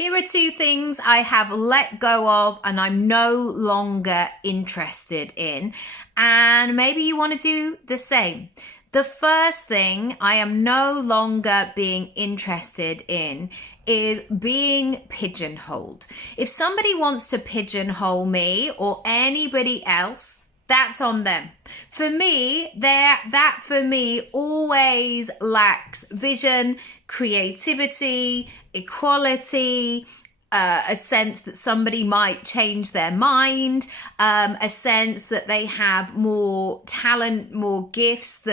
Here are two things I have let go of and I'm no longer interested in. And maybe you want to do the same. The first thing I am no longer being interested in is being pigeonholed. If somebody wants to pigeonhole me or anybody else, that's on them. For me, that for me always lacks vision, creativity, equality, a sense that somebody might change their mind, a sense that they have more talent, more gifts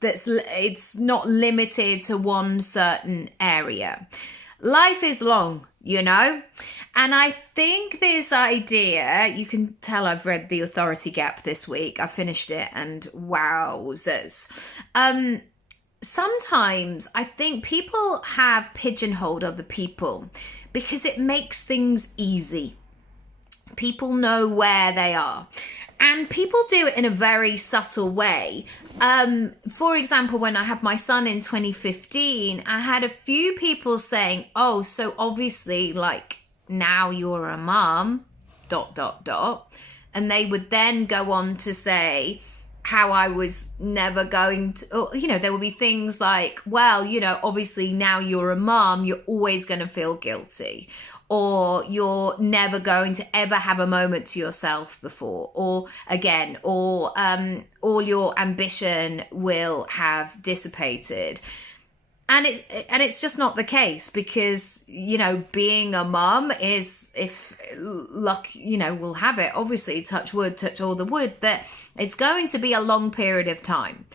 it's not limited to one certain area. Life is long, you know? And I think this idea, you can tell I've read The Authority Gap this week. I finished it and wowzers. Sometimes I think people have pigeonholed other people because it makes things easy. People know where they are. And people do it in a very subtle way. For example, when I had my son in 2015, I had a few people saying, oh, so obviously, like, now you're a mom, ... And they would then go on to say how I was never going to, or, there would be things like, well, obviously now you're a mom, you're always going to feel guilty. Or you're never going to ever have a moment to yourself before, or all your ambition will have dissipated. And it's just not the case, because, being a mum is, if luck, we'll have it, obviously, touch wood, touch all the wood, that it's going to be a long period of time.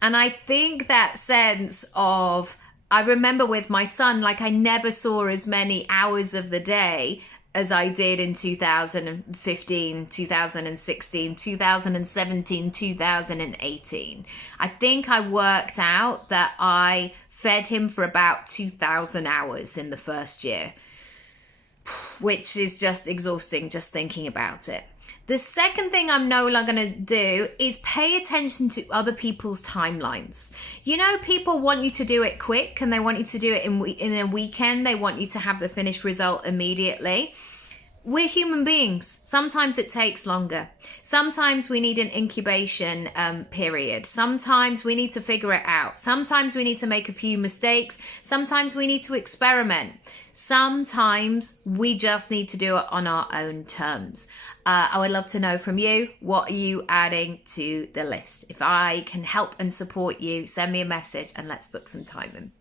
And I think that sense of, I remember with my son, like, I never saw as many hours of the day as I did in 2015, 2016, 2017, 2018. I think I worked out that I fed him for about 2,000 hours in the first year, which is just exhausting just thinking about it. The second thing I'm no longer going to do is pay attention to other people's timelines. People want you to do it quick, and they want you to do it in a weekend. They want you to have the finished result immediately. We're human beings. Sometimes it takes longer. Sometimes we need an incubation period. Sometimes we need to figure it out. Sometimes we need to make a few mistakes. Sometimes we need to experiment. Sometimes we just need to do it on our own terms. I would love to know from you, what are you adding to the list? If I can help and support you, send me a message and let's book some time in.